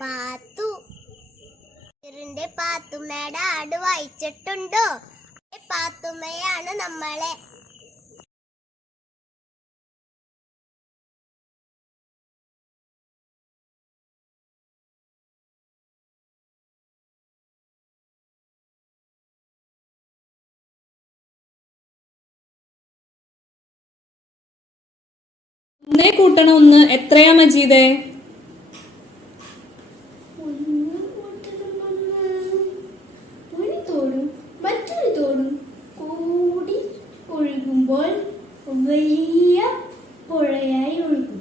പാത്തു. ിന്റെ പാത്തുമ്മയുടെ ആട് വായിച്ചിട്ടുണ്ടോ? പാത്തുമ്മയാണ് നമ്മളെ. ഒന്നേ കൂട്ടണം ഒന്ന്. എത്രയാ മജീദേ ഒരു തോടും മറ്റൊരു തോടും കൂടി ഒഴുകുമ്പോൾ വലിയ പുഴയായി ഒഴുകും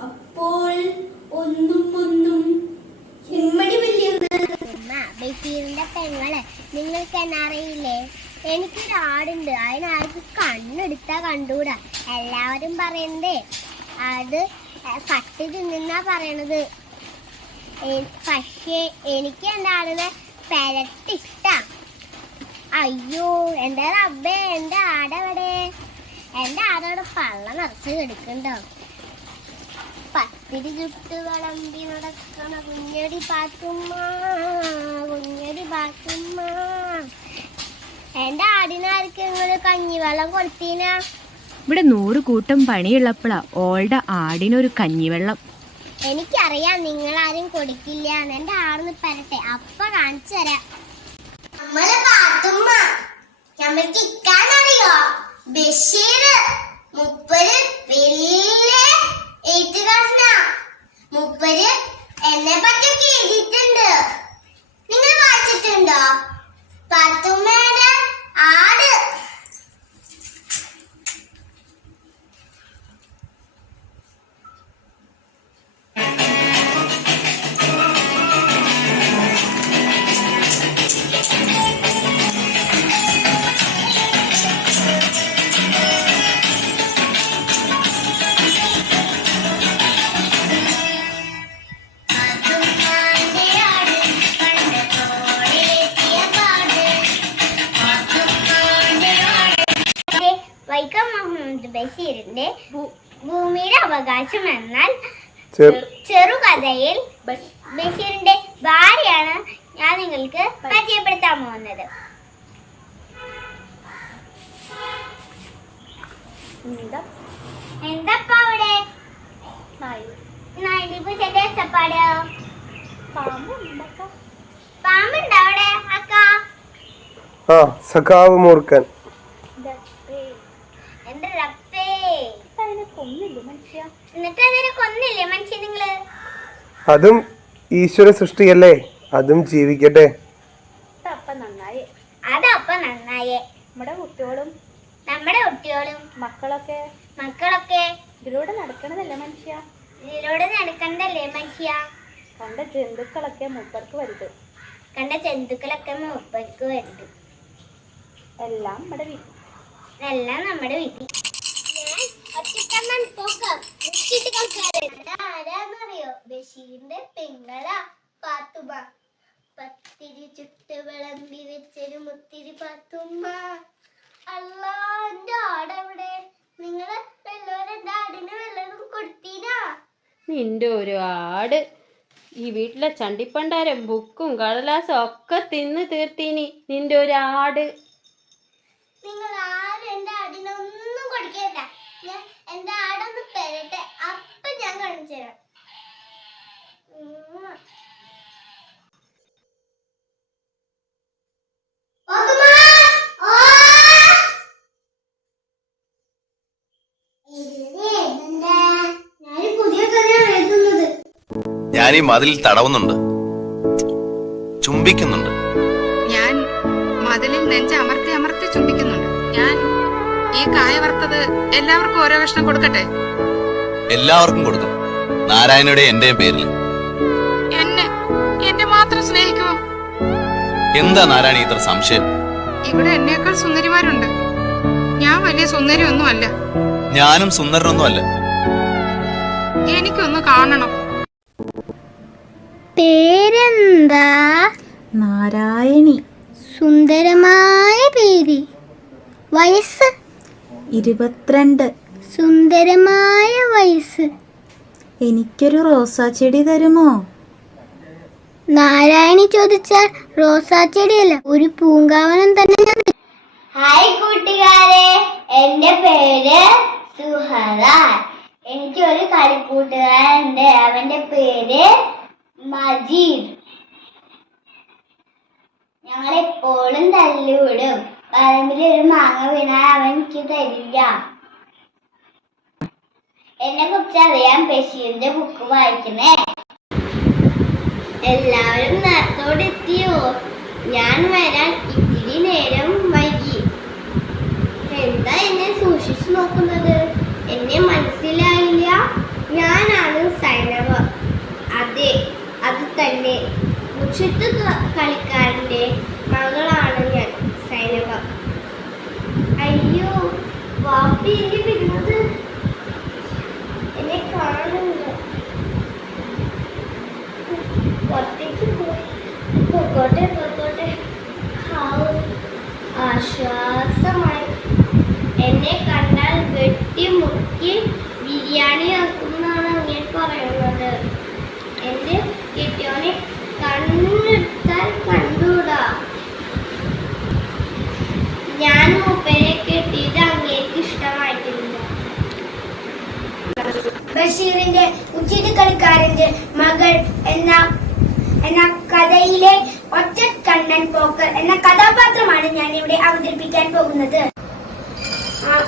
അപ്പോൾ ഒന്നും ഒന്നും എമ്മടി വലിയ ഉമ്മ ബഷീറിന്റെ പെങ്ങളെ നിങ്ങൾക്ക് എന്നെ അറിയില്ലേ എനിക്കൊരു ആടുണ്ട്. അതിനാർക്ക് കണ്ണെടുത്താ കണ്ടുകൂടാ. എല്ലാവരും പറയണ്ടേ? അത് പട്ടി തിന്നാ പറയണത്. പക്ഷേ എനിക്ക് എന്റെ ആടിനെ പെരട്ടിഷ്ടാ. അയ്യോ എന്റെ റബ്ബേ എന്റെ ആടെവിടെ? എന്റെ ആടവിടെ പള്ള നിറച്ച് കിടക്കണ്ടോ പത്തിരി ചുട്ട് വളമ്പി നടക്കണ കുഞ്ഞടി പാത്തുമ്മ കുഞ്ഞടി പാത്തുമ്മ. എന്റെ ആടിനാർക്ക് ഇങ്ങനെ കഞ്ഞിവെള്ളം കൊടുത്തീന? ഇവിടെ നൂറ് കൂട്ടം പണിയുള്ളപ്പോഴാ ഓളുടെ ആടിനൊരു കഞ്ഞിവെള്ളം. എനിക്കറിയാം നിങ്ങൾ ആരും കൊടുക്കില്ല എന്റെ ആടുന്ന് പരട്ടെ അപ്പ കാണിച്ചു തരാം. നമ്മൾ പാത്തുമ്മ നമ്മൾക്ക് ഇക്കാനറിയോ? ബഷീർ മുപ്പര് വലിയ മുപ്പര് എന്നെ എഴുതിയിട്ടുണ്ട് നിങ്ങൾ വായിച്ചിട്ടുണ്ടോ? പത്തുമ്മയുടെ ആട് ബഷീറിന്റെ ഭൂമിയുടെ അവകാശം എന്നാൽ ചെറുകഥയിൽ ബഷീറിന്റെ ഭാര്യയാണ് ഞാൻ നിങ്ങൾക്ക് പരിചയപ്പെടുത്താൻ പോകുന്നത്. എന്താപ്പാ അവിടെ? നായിലിപ്പ് ചെറിയ ചപ്പാടോ പാമ്പുണ്ടോ അവിടെ? അക്ക? സഖാവ് മൂർഖൻ എന്റെ റപ്പേ എന്നിട്ട് അതിനെ കൊന്നില്ലേ മനുഷ്യ നിങ്ങൾ അതും ഈശ്വര സൃഷ്ടിയല്ലേ? അതും ജീവിക്കട്ടെ. നമ്മുടെ കുട്ടികളും നമ്മുടെ കുട്ടികളും. മക്കളൊക്കെ? മക്കളൊക്കെ? ഇതിലൂടെ നടക്കണതല്ലേ മനുഷ്യ? ഇതിലൂടെ നടക്കണ്ടല്ലേ മനുഷ്യ? കണ്ട ജന്തുക്കളൊക്കെ മൂപ്പർക്ക് വരുത് കണ്ട ജന്തുക്കളൊക്കെ മൂപ്പർക്ക് വരുത് എല്ലാം നമ്മുടെ വീട്ടിൽ. എല്ലാം നമ്മുടെ വിധി ഞാൻ ഒറ്റക്കണ്ണം പോക്കാം. ആരാന്നറിയോ ബഷീറിന്റെ പെങ്ങളാ പാത്തുമ പത്തിരി ചുട്ട് വിളമ്പി വെച്ചൊരു മുത്തിരി പാത്തുമ്മ. അള്ളാന്റെ ആടെവിടെ നിങ്ങൾ വല്ലവരും എന്റെ ആടിന് വല്ലതും കൊടുത്തീനാ? നിന്റെ ഒരു ആട്. ഈ വീട്ടിലെ ചണ്ടിപ്പണ്ടാരം ബുക്കും കടലാസും ഒക്കെ തിന്ന് തീർത്തീനി നിന്റെ ഒരു ആട്. നിങ്ങൾ ആരും എന്റെ ആടിനൊന്നും കൊടുക്കണ്ട. ഞാൻ എന്റെ ആടൊന്ന് പെരട്ടെ. അപ്പൊ ഞാൻ കാണിച്ചു തരാം. ഞാൻ ഈ മതിൽ തടവുന്നുണ്ട്. ചുംബിക്കുന്നുണ്ട്. ഞാൻ മതിലിൽ നെഞ്ച് അമർത്തി അമർത്തി ചുംബിക്കുന്നുണ്ട്. ഞാൻ ഈ കായ വറുത്തത് എല്ലാവർക്കും ഓരോ കഷ്ണം കൊടുക്കട്ടെ? എല്ലാവർക്കും കൊടുക്കും. നാരായണയുടെ എന്റെ പേരിൽ. എന്നെ എന്നെ മാത്രം സ്നേഹിക്കുമോ? എന്താ നാരായണ ഇത്ര സംശയം? ഇവിടെ എന്നേക്കാൾ സുന്ദരിമാരുണ്ട്. ഞാൻ വലിയ സുന്ദരിയൊന്നുമല്ല. ഞാനും സുന്ദരനൊന്നുമല്ല. എനിക്കൊന്ന് കാണണം. പേരെന്താ? നാരായണി. സുന്ദരമായ പേര്. വയസ്സ് ഇരുപത്തിരണ്ട്. സുന്ദരമായ വയസ്സ്. എനിക്കൊരു റോസാ ചെടി തരുമോ? നാരായണി ചോദിച്ചാൽ റോസാ ചെടിയല്ല ഒരു പൂങ്കാവനം തന്നെ ഞാൻ ഹായ് കൂട്ടുകാരെ എന്റെ പേര് സുഹറ. എനിക്ക് ഒരു കളിക്കൂട്ടുകാരുണ്ട് അവന്റെ പേര് മജീദ്. ഞങ്ങൾ എപ്പോഴും തല്ലുവിടും പറമ്പിൽ ഒരു മാങ്ങ വീണാൽ അവൻ എനിക്ക് തരില്ല. എന്നെ കുറിച്ച് അറിയാൻ ബഷീറിന്റെ ബുക്ക് വായിക്കണേ എല്ലാവരും നേരത്തോടെ എത്തിയോ? ഞാൻ വരാൻ ഇത്തിരി നേരം വൈകി. എന്താ എന്നെ സൂക്ഷിച്ചു നോക്കുന്നത്? എന്നെ മനസ്സിലായില്ല. ഞാനാണ് സൈനവ. അതെ അത് തന്നെ. മുച്ചത്ത് കളിക്കാരന്റെ മകളാണ് ഞാൻ. സൈനവ അയ്യോ വാപ്പി എന്നെ വരുന്നത് എന്നെ കാണുന്നുണ്ട് പുറത്തേക്ക് പോയി പൊക്കോട്ടെ പൊക്കോട്ടെ ഹാവ്. ആശ്വാസമായി. എന്നെ കണ്ടാൽ വെട്ടി മുക്കി ബിരിയാണി ആക്കുമെന്നാണ് അങ്ങനെ പറയുന്നത്. എന്റെ കെട്ടിയോനെ കണ്ണെടുത്താൽ കണ്ടുകൂടാ ഞാൻ മൂപ്പരെ കെട്ടിയത് അങ്ങേക്ക് ഇഷ്ടമായിട്ടില്ല. ബഷീറിന്റെ ഉചിത കളിക്കാരന്റെ മകൾ എന്ന എന്ന കഥയിലെ ഒറ്റ കണ്ണൻ പോക്കർ എന്ന കഥാപാത്രമാണ് ഞാൻ ഇവിടെ അവതരിപ്പിക്കാൻ പോകുന്നത്. ആ-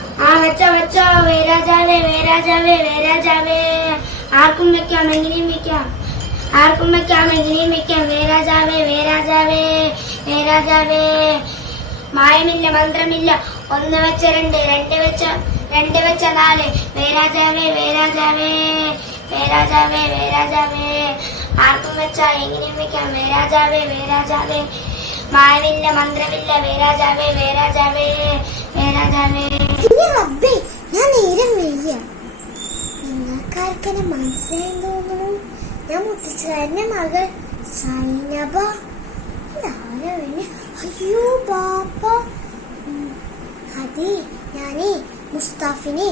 ആർക്കും വെക്കാം എങ്ങനെയും വെക്കാം. ആർക്കും വെക്കാം എങ്ങനെയും വെക്കാം. വേരാജാവേ വേരാജാവേ വേരാജാവേ മായമില്ല മന്ത്രമില്ല. ഒന്ന് വെച്ച രണ്ട് രണ്ട് വെച്ച രണ്ട് വെച്ച നാല്. വേരാജാവേ വേരാജാവേ വേരാജാവേ വേരാജാവേ ആർക്കും വെച്ച എങ്ങനെയും വെക്കാം. വേരാജാവേ വേരാജാവേ മായമില്ല മന്ത്രമില്ല. വേരാജാവേ വേരാജാവേ വേരാജാവേ ഞാൻ നേരം വയ്യ നിങ്ങൾക്കാർക്കെന്നെ മനസ്സിലായി തോന്നുന്നു. ഞാൻ മുത്തച്ഛന്റെ മകൾ സൈനബ. വേണേ അയ്യോ ബാപ്പ. അതെ ഞാനേ മുസ്താഫിനെ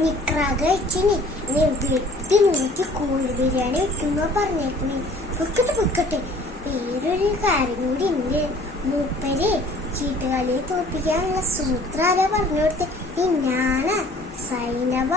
നിക്രാക വെച്ചിന് ഇനി വെട്ടി നോക്കി കോഴി ബിരിയാണി വെക്കുന്ന പറഞ്ഞേക്കണേ പൊക്കട്ടെ പൊക്കട്ടെ. വേറൊരു കാര്യം കൂടി ഉണ്ട് മൂപ്പര് ചീട്ടുകളിയെ തോൽപ്പിക്കാനുള്ള സൂത്രാല പറഞ്ഞു കൊടുത്തത് ഈ ഞാനാ സൈനബ